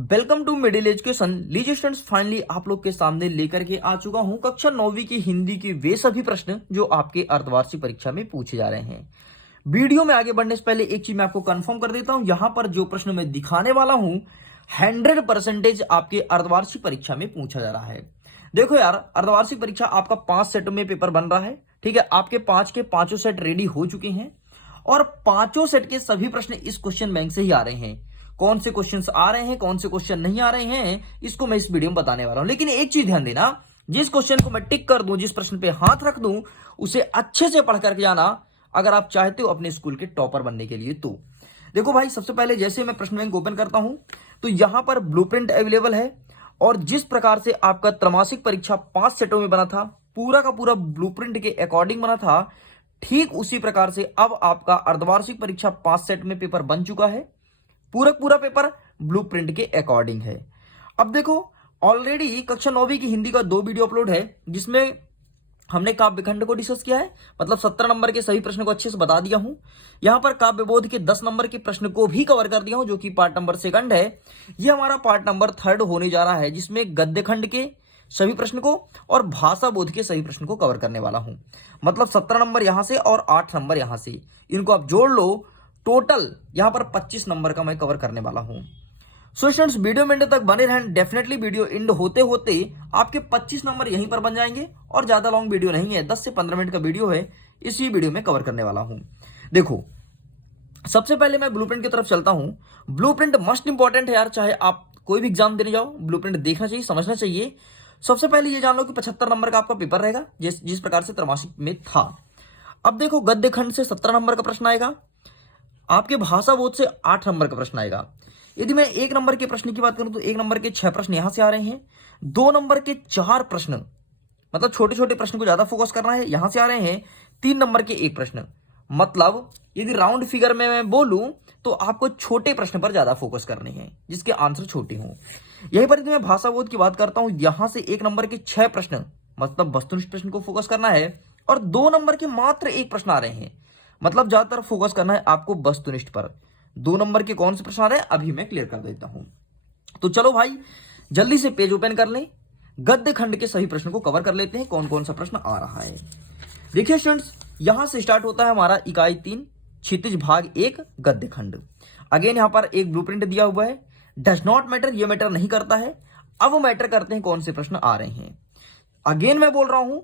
Welcome to middle education. लीजिए students, finally आप लोग के सामने लेकर के आ चुका हूं कक्षा 9वीं की हिंदी के वे सभी प्रश्न जो आपके अर्धवार्षिक परीक्षा में पूछे जा रहे हैं। वीडियो में आगे बढ़ने से पहले एक चीज मैं आपको कंफर्म कर देता हूं, यहां पर जो प्रश्न मैं दिखाने वाला हूं 100% आपके अर्धवार्षिक परीक्षा में पूछा जा रहा है। देखो यार, अर्धवार्षिक परीक्षा आपका 5 सेटों में पेपर बन रहा है। ठीक है, आपके 5 के 5 सेट रेडी हो चुके हैं और 5 सेट के सभी प्रश्न इस क्वेश्चन बैंक से ही आ रहे हैं। कौन से क्वेश्चंस आ रहे हैं, कौन से क्वेश्चन नहीं आ रहे हैं, इसको मैं इस वीडियो में बताने वाला हूं। लेकिन एक चीज ध्यान देना, जिस क्वेश्चन को मैं टिक कर दूं, जिस प्रश्न पे हाथ रख दूं, उसे अच्छे से पढ़ करके जाना अगर आप चाहते हो अपने स्कूल के टॉपर बनने के लिए। तो देखो भाई, सबसे पहले जैसे मैं प्रश्न बैंक ओपन करता हूं तो यहां पर ब्लूप्रिंट अवेलेबल है और जिस प्रकार से आपका त्रैमासिक परीक्षा 5 सेटों में बना था, पूरा का पूरा ब्लूप्रिंट के अकॉर्डिंग बना था, ठीक उसी प्रकार से अब आपका अर्धवार्षिक परीक्षा 5 सेट में पेपर बन चुका है। पूरा पेपर ब्लूप्रिंट के अकॉर्डिंग है। अब देखो, ऑलरेडी कक्षा 9वीं की हिंदी का 2 वीडियो अपलोड है जिसमें हमने काव्य खंड को डिस्कस किया है, मतलब 17 नंबर के सभी प्रश्न को अच्छे से बता दिया हूं। यहां पर काव्य बोध के 10 नंबर के प्रश्न को भी कवर कर दिया हूं, जो कि पार्ट नंबर 2 है। यह हमारा पार्ट नंबर 3 होने जा रहा है, जिसमें गद्य खंड के सभी प्रश्न को और भाषा बोध के सभी प्रश्न को कवर करने वाला हूं। मतलब 17 नंबर यहां से और 8 नंबर यहां से, इनको आप जोड़ लो, टोटल यहां पर 25 नंबर का मैं कवर करने वाला हूं। सो स्टूडेंट्स, वीडियो में एंड तक बने रहें। डेफिनेटली वीडियो एंड होते होते आपके 25 नंबर यहीं पर बन जाएंगे और ज्यादा लॉन्ग वीडियो नहीं है, 10 से 15 मिनट का वीडियो है, इसी वीडियो में कवर करने वाला हूं। देखो, सबसे पहले मैं ब्लूप्रिंट की तरफ चलता हूं। ब्लूप्रिंट मस्ट इंपॉर्टेंट है यार, चाहे आप कोई भी एग्जाम देने जाओ, ब्लूप्रिंट देखना चाहिए, समझना चाहिए। सबसे पहले ये जान लो कि 75 नंबर का आपका पेपर रहेगा, जिस प्रकार से त्रैमासिक में था। अब देखो, गद्य खंड से 17 नंबर का प्रश्न आएगा, आपके भाषा बोध से 8 नंबर का प्रश्न आएगा। यदि मैं 1 नंबर के प्रश्न की बात करूं तो 1 नंबर के 6 प्रश्न यहां से आ रहे हैं। 2 नंबर के 4 प्रश्न, मतलब छोटे छोटे प्रश्न को ज्यादा फोकस करना है, यहां से आ रहे हैं। 3 नंबर के 1 प्रश्न, मतलब यदि राउंड फिगर में मैं बोलूं तो आपको छोटे प्रश्न पर ज्यादा फोकस करने हैं, जिसके आंसर छोटे हों। यही पर यदि मैं भाषा बोध की बात करता हूं, यहां से 1 नंबर के 6 प्रश्न, मतलब वस्तुनिष्ठ प्रश्न को फोकस करना है, और 2 नंबर के मात्र 1 प्रश्न आ रहे हैं, मतलब ज्यादातर फोकस करना है आपको वस्तुनिष्ठ पर। 2 नंबर के कौन से प्रश्न आ रहे हैं अभी मैं क्लियर कर देता हूं। तो चलो भाई, जल्दी से पेज ओपन कर लें, गद्य खंड के सभी प्रश्नों को कवर कर लेते हैं, कौन कौन सा प्रश्न आ रहा है। देखिए स्टूडेंट्स, यहां से स्टार्ट होता है हमारा इकाई 3 क्षितिज भाग 1 गद्य खंड। अगेन यहां पर एक ब्लूप्रिंट दिया हुआ है। डज नॉट मैटर, ये मैटर नहीं करता है। अब मैटर करते हैं कौन से प्रश्न आ रहे हैं। अगेन मैं बोल रहा हूं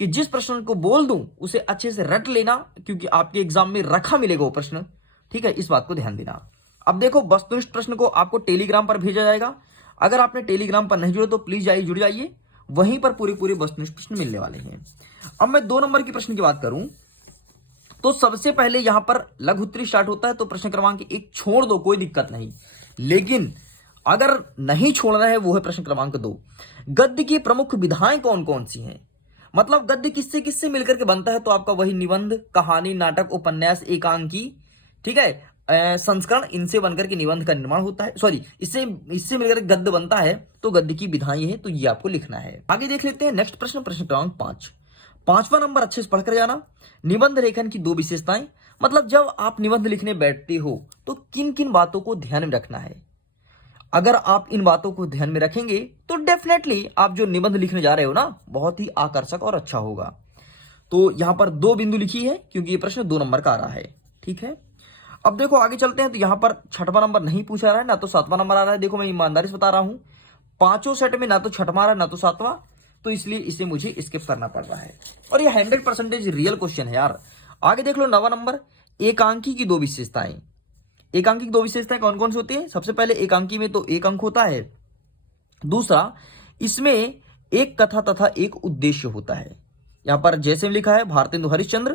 कि जिस प्रश्न को बोल दूं उसे अच्छे से रट लेना, क्योंकि आपके एग्जाम में रखा मिलेगा वो प्रश्न। ठीक है, इस बात को ध्यान देना। अब देखो, वस्तुनिष्ठ प्रश्न को आपको टेलीग्राम पर भेजा जाएगा। अगर आपने टेलीग्राम पर नहीं जुड़े तो प्लीज जाइए, जुड़ जाइए, वहीं पर पूरे वस्तुनिष्ठ प्रश्न मिलने वाले हैं। अब मैं 2 नंबर की प्रश्न की बात करूं तो सबसे पहले यहां पर लघु उत्तरी स्टार्ट होता है, तो प्रश्न क्रमांक 1 छोड़ दो, कोई दिक्कत नहीं। लेकिन अगर नहीं छोड़ना है, वो है प्रश्न क्रमांक 2। गद्य की प्रमुख विधाएं कौन कौन सी हैं, मतलब गद्य किससे किससे मिलकर के बनता है, तो आपका वही निबंध, कहानी, नाटक, उपन्यास, एकांकी, ठीक है, संस्करण, इनसे बनकर के निबंध का निर्माण होता है। सॉरी, इससे मिलकर गद्य बनता है, तो गद्य की विधाएं है, तो ये आपको लिखना है। आगे देख लेते हैं नेक्स्ट प्रश्न, प्रश्न क्रमांक 5। 5वां नंबर अच्छे से पढ़कर जाना। निबंध लेखन की 2 विशेषताएं, मतलब जब आप निबंध लिखने बैठते हो तो किन किन बातों को ध्यान में रखना है। अगर आप इन बातों को ध्यान में रखेंगे तो डेफिनेटली आप जो निबंध लिखने जा रहे हो ना, बहुत ही आकर्षक और अच्छा होगा। तो यहां पर 2 बिंदु लिखी है, क्योंकि ये प्रश्न 2 नंबर का आ रहा है। ठीक है, अब देखो आगे चलते हैं। तो यहां पर 6वां नंबर नहीं पूछा रहा है, ना तो 7वां नंबर आ रहा है। देखो, मैं ईमानदारी से बता रहा हूं, 5 सेट में ना तो 6वां आ रहा है, ना तो 7वां, तो इसलिए इसे मुझे स्किप करना पड़ रहा है। और ये 100% रियल क्वेश्चन है यार। आगे देख लो, 9वां नंबर, एकांकी की 2 विशेषताएं। एकांकी की 2 विशेषताएं कौन कौन सी होती है। सबसे पहले, एकांकी में तो 1 अंक होता है। दूसरा, इसमें एक कथा तथा एक उद्देश्य होता है। यहां पर जैसे लिखा है, भारतेंदु हरिश्चंद्र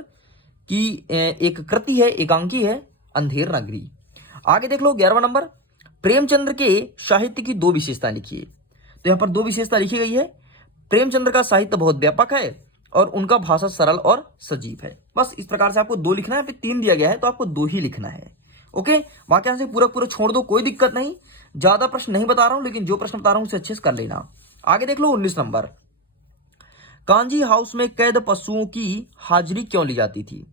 की एक कृति है, एकांकी है, अंधेर नगरी। आगे देख लो, 11वां नंबर, प्रेमचंद्र के साहित्य की 2 विशेषताएं लिखिए। तो यहां पर 2 विशेषता लिखी गई है। प्रेमचंद्र का साहित्य बहुत व्यापक है और उनका भाषा सरल और सजीव है। बस इस प्रकार से आपको 2 लिखना है, फिर 3 दिया गया है तो आपको 2 ही लिखना है। ओके, बाकी से पूरा छोड़ दो, कोई दिक्कत नहीं। ज्यादा प्रश्न नहीं बता रहा हूं, लेकिन जो प्रश्न बता रहा हूं उसे अच्छे से कर लेना। आगे देख लो, 19 नंबर, कांजी हाउस में कैद पशुओं की हाजिरी क्यों ली जाती थी।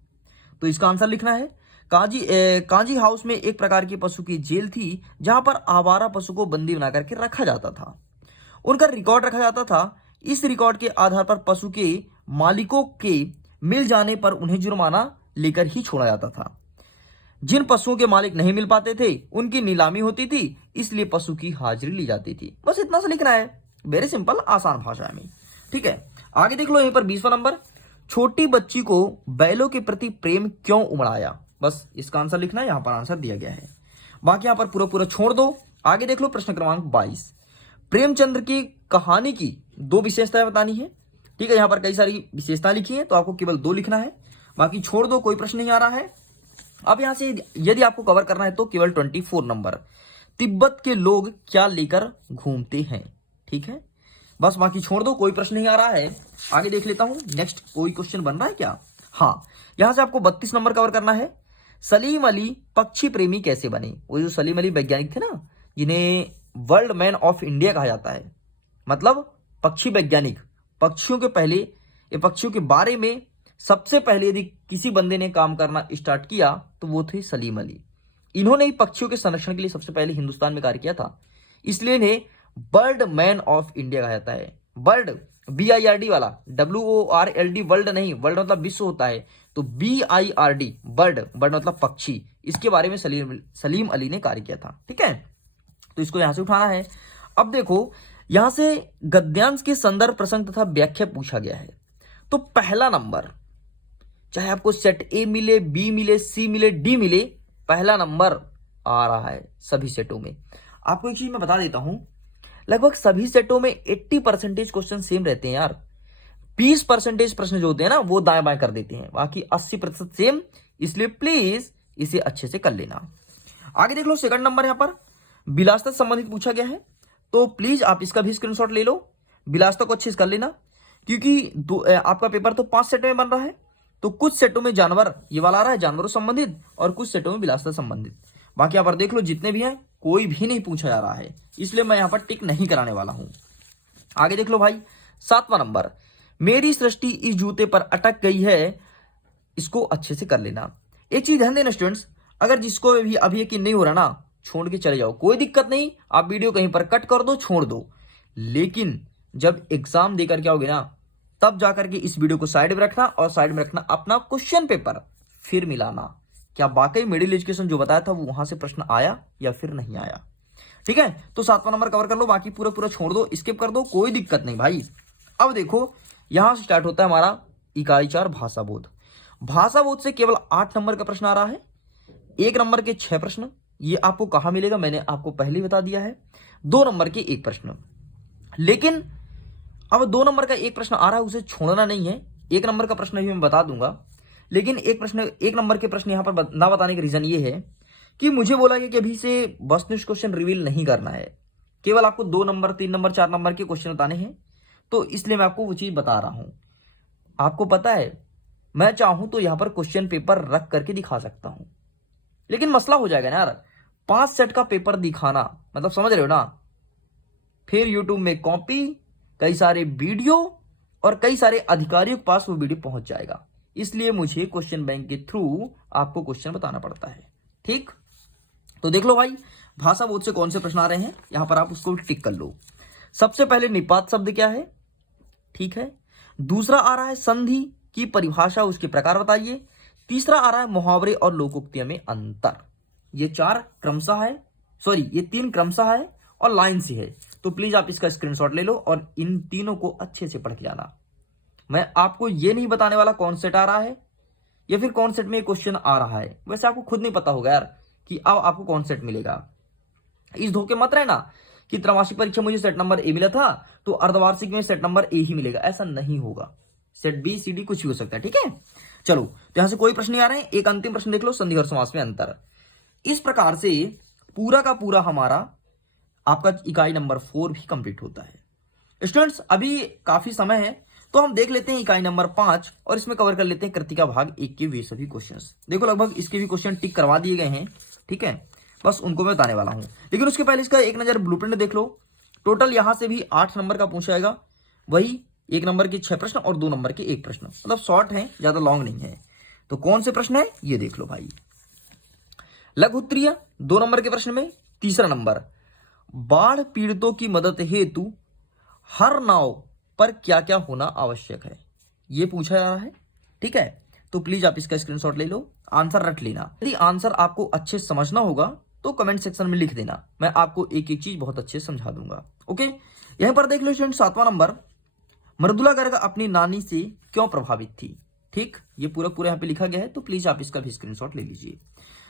तो इसका आंसर लिखना है, कांजी हाउस में एक प्रकार की पशु की जेल थी जहां पर आवारा पशु को बंदी बना करके रखा जाता था। उनका रिकॉर्ड रखा जाता था। इस रिकॉर्ड के आधार पर पशु के मालिकों के मिल जाने पर उन्हें जुर्माना लेकर ही छोड़ा जाता था। जिन पशुओं के मालिक नहीं मिल पाते थे उनकी नीलामी होती थी, इसलिए पशु की हाजिरी ली जाती थी। बस इतना सा लिखना है, वेरी सिंपल, आसान भाषा में। ठीक है, आगे देख लो यहीं पर 20वां नंबर, छोटी बच्ची को बैलों के प्रति प्रेम क्यों उमड़ाया। बस इसका आंसर लिखना है, यहां पर आंसर दिया गया है, बाकी यहां पर पूरा पूरा छोड़ दो। आगे देख लो प्रश्न क्रमांक 22, प्रेमचंद्र की कहानी की 2 विशेषताएं बतानी है। ठीक है, यहां पर कई सारी विशेषताएं लिखी है, तो आपको केवल 2 लिखना है, बाकी छोड़ दो, कोई प्रश्न नहीं आ रहा है। अब यहां से यदि आपको कवर करना है तो केवल 24 नंबर, तिब्बत के लोग क्या लेकर घूमते हैं। ठीक है, बस बाकी छोड़ दो, कोई प्रश्न नहीं आ रहा है। आगे देख लेता हूं, नेक्स्ट कोई क्वेश्चन बन रहा है क्या। हाँ, यहां से आपको 32 नंबर कवर करना है। सलीम अली पक्षी प्रेमी कैसे बने। वो जो सलीम अली वैज्ञानिक थे ना, जिन्हें वर्ल्ड मैन ऑफ इंडिया कहा जाता है, मतलब पक्षी वैज्ञानिक, पक्षियों के बारे में सबसे पहले यदि किसी बंदे ने काम करना स्टार्ट किया तो वो थे सलीम अली। इन्होंने ही पक्षियों के संरक्षण के लिए सबसे पहले हिंदुस्तान में कार्य किया था, इसलिए इन्हें बर्ड मैन ऑफ इंडिया कहा जाता है। बर्ड BIRD वाला, WORLD, वर्ल्ड नहीं, वर्ल्ड मतलब विश्व होता है, तो BIRD बर्ड, बर्ड मतलब पक्षी, इसके बारे में सलीम अली ने कार्य किया था। ठीक है, तो इसको यहां से उठाना है। अब देखो यहां से गद्यांश के संदर्भ, प्रसंग तथा व्याख्या पूछा गया है। तो पहला नंबर, चाहे आपको सेट A मिले, B मिले, C मिले, D मिले, पहला नंबर आ रहा है सभी सेटों में। आपको एक चीज मैं बता देता हूं, लगभग सभी सेटों में 80% क्वेश्चन सेम रहते हैं यार। 20% प्रश्न जो होते हैं ना वो दाएं बाएं कर देते हैं, बाकी 80% सेम, इसलिए प्लीज इसे अच्छे से कर लेना। आगे देख लो, सेकंड नंबर यहां पर विलासिता संबंधित पूछा गया है, तो प्लीज आप इसका भी स्क्रीनशॉट ले लो, विलासिता को अच्छे से कर लेना, क्योंकि आपका पेपर तो 5 सेट में बन रहा है, तो कुछ सेटों में जानवर, ये वाला आ रहा है जानवरों संबंधित, और कुछ सेटों में विलासिता संबंधित। बाकी यहाँ पर देख लो जितने भी हैं कोई भी नहीं पूछा जा रहा है, इसलिए मैं यहाँ पर टिक नहीं कराने वाला हूं। आगे देख लो भाई, 7वां नंबर, मेरी सृष्टि इस जूते पर अटक गई है, इसको अच्छे से कर लेना। एक चीज ध्यान देना स्टूडेंट्स, अगर जिसको भी अभी यकीन नहीं हो रहा ना, छोड़ के चले जाओ, कोई दिक्कत नहीं, आप वीडियो कहीं पर कट कर दो, छोड़ दो, लेकिन जब एग्जाम देकर के आओगे ना, तब जाकर के इस वीडियो को साइड में रखना, और साइड में रखना अपना क्वेश्चन पेपर, फिर मिलाना क्या वाकई मिडिल एजुकेशन जो बताया था वो वहां से प्रश्न आया या फिर नहीं आया। ठीक है, तो 7वां नंबर कवर कर लो, बाकी पूरा पूरा छोड़ दो, स्किप कर दो, कोई दिक्कत नहीं भाई। अब देखो यहां से स्टार्ट होता है हमारा इकाई 4 भाषा बोध। भाषा बोध से केवल 8 नंबर का प्रश्न आ रहा है, 1 नंबर के 6 प्रश्न, ये आपको कहां मिलेगा मैंने आपको पहले ही बता दिया है, 2 नंबर के 1 प्रश्न। लेकिन अब 2 नंबर का 1 प्रश्न आ रहा है, उसे छोड़ना नहीं है, 1 नंबर का प्रश्न भी मैं बता दूंगा, लेकिन 1 नंबर के प्रश्न यहां पर ना बताने का रीजन ये है कि मुझे बोला गया कि अभी से वस्तुनिष्ठ क्वेश्चन रिवील नहीं करना है, केवल आपको 2 नंबर, 3 नंबर, 4 नंबर के क्वेश्चन बताने हैं, तो इसलिए मैं आपको वो चीज बता रहा हूं। आपको पता है मैं चाहूं तो यहां पर क्वेश्चन पेपर रख करके दिखा सकता हूं, लेकिन मसला हो जाएगा ना यार, 5 सेट का पेपर दिखाना, मतलब समझ रहे हो ना, फिर यूट्यूब में कॉपी, कई सारे वीडियो, और कई सारे अधिकारियों के पास वो वीडियो पहुंच जाएगा, इसलिए मुझे क्वेश्चन बैंक के थ्रू आपको क्वेश्चन बताना पड़ता है। ठीक, तो देख लो भाई भाषा बोध से कौन से प्रश्न आ रहे हैं, यहां पर आप उसको टिक कर लो। सबसे पहले निपात शब्द क्या है, ठीक है। दूसरा आ रहा है संधि की परिभाषा, उसके प्रकार बताइए। तीसरा आ रहा है मुहावरे और लोकोक्तियों में अंतर। ये 4 क्रमशः है, सॉरी ये 3 क्रमशः है और लाइन से है, तो प्लीज आप इसका स्क्रीनशॉट ले लो और इन तीनों को अच्छे से पढ़ के जाना। मैं आपको ये नहीं बताने वाला कौन सेट आ रहा है या फिर कौन सेट में क्वेश्चन आ रहा है, वैसे आपको खुद नहीं पता होगा यार कि अब आपको कौन सेट मिलेगा। इस धोखे मत रहना कि त्रैमासिक परीक्षा मुझे सेट नंबर ए मिला था तो अर्धवार्षिक में सेट नंबर ए ही मिलेगा, ऐसा नहीं होगा, सेट बी सी डी कुछ भी हो सकता है। ठीक है, चलो तो यहां से कोई प्रश्न नहीं आ रहे हैं। एक अंतिम प्रश्न देख लो, संधि और समास में अंतर। इस प्रकार से पूरा का पूरा हमारा आपका इकाई नंबर 4 भी कंप्लीट होता है। स्टूडेंट्स अभी काफी समय है तो हम देख लेते हैं इकाई नंबर 5 और इसमें कवर कर लेते हैं कृतिका भाग 1 के वे सभी क्वेश्चंस। देखो लगभग इसके भी क्वेश्चन टिक करवा दिए गए हैं, ठीक है, बस उनको मैं बताने वाला हूं, लेकिन उसके पहले इसका एक नजर ब्लूप्रिंट देख लो। टोटल यहां से भी 8 नंबर का पूछा जाएगा, वही 1 नंबर के 6 प्रश्न और 2 नंबर के 1 प्रश्न, मतलब शॉर्ट है, ज्यादा लॉन्ग नहीं है। तो कौन से प्रश्न है ये देख लो भाई। लघु उत्तरीय 2 नंबर के प्रश्न में। तीसरा नंबर, बाढ़ पीड़ितों की मदद हेतु हर नाव पर क्या क्या होना आवश्यक है, ये पूछा जा रहा है। ठीक है, तो प्लीज आप इसका स्क्रीनशॉट ले लो, आंसर रट लेना। यदि आंसर आपको अच्छे से समझना होगा तो कमेंट सेक्शन में लिख देना, मैं आपको एक एक चीज बहुत अच्छे से समझा दूंगा। ओके, यहां पर देख लो स्टूडेंट, 7वां नंबर, मृदुला गर्ग अपनी नानी से क्यों प्रभावित थी। ठीक, ये पूरा यहाँ पे लिखा गया है, तो प्लीज आप इसका भी स्क्रीनशॉट ले लीजिए।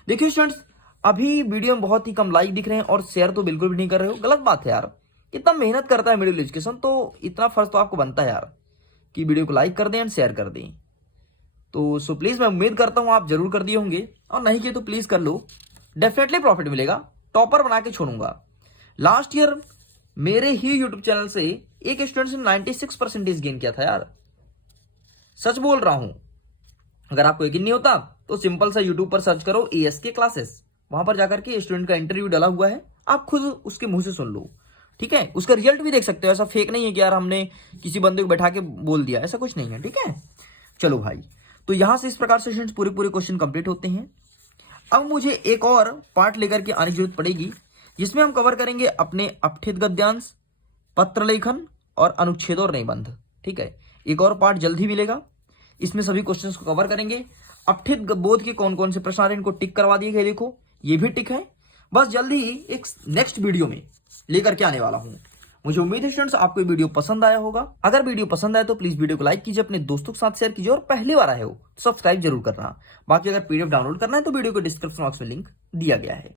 देखिए स्टूडेंट्स, अभी वीडियो में बहुत ही कम लाइक दिख रहे हैं और शेयर तो बिल्कुल भी नहीं कर रहे हो, गलत बात है यार। इतना मेहनत करता है मिडिल एजुकेशन, तो इतना फर्ज तो आपको बनता है यार कि वीडियो को लाइक कर दें एंड शेयर कर दें। तो सो प्लीज मैं उम्मीद करता हूं आप जरूर कर दिए होंगे, और नहीं किए तो प्लीज कर लो, डेफिनेटली प्रॉफिट मिलेगा, टॉपर बना के छोड़ूंगा। लास्ट ईयर मेरे ही यूट्यूब चैनल से एक स्टूडेंट ने 96% गेन किया था यार, सच बोल रहा हूं। अगर आपको यकीन नहीं होता तो सिंपल सा यूट्यूब पर सर्च करो ASK क्लासेस, वहां पर जाकर के स्टूडेंट का इंटरव्यू डाला हुआ है, आप खुद उसके मुंह से सुन लो। ठीक है, उसका रिजल्ट भी देख सकते हो, ऐसा फेक नहीं है कि यार हमने किसी बंदे को बैठा के बोल दिया, ऐसा कुछ नहीं है। ठीक है, चलो भाई, तो यहां से इस प्रकार से स्टूडेंट्स पूरे क्वेश्चन कंप्लीट होते हैं। अब मुझे एक और पार्ट लेकर के आने की जरूरत पड़ेगी, जिसमें हम कवर करेंगे अपने अपठित गद्यांश, पत्र लेखन और अनुच्छेद और निबंध। ठीक है, एक और पार्ट जल्द ही मिलेगा, इसमें सभी क्वेश्चंस को कवर करेंगे। अपठित बोध के कौन कौन से प्रश्न आ रहे हैं इनको टिक करवा दिए गए, देखो ये भी टिक है। बस जल्दी ही एक नेक्स्ट वीडियो में लेकर के आने वाला हूं। मुझे उम्मीद है स्टूडेंट्स आपको ये वीडियो पसंद आया होगा। अगर वीडियो पसंद आए तो प्लीज वीडियो को लाइक कीजिए, अपने दोस्तों के साथ शेयर कीजिए, और पहली बार आए हो तो सब्सक्राइब जरूर करना। बाकी अगर PDF डाउनलोड करना है तो वीडियो को डिस्क्रिप्शन बॉक्स में लिंक दिया गया है।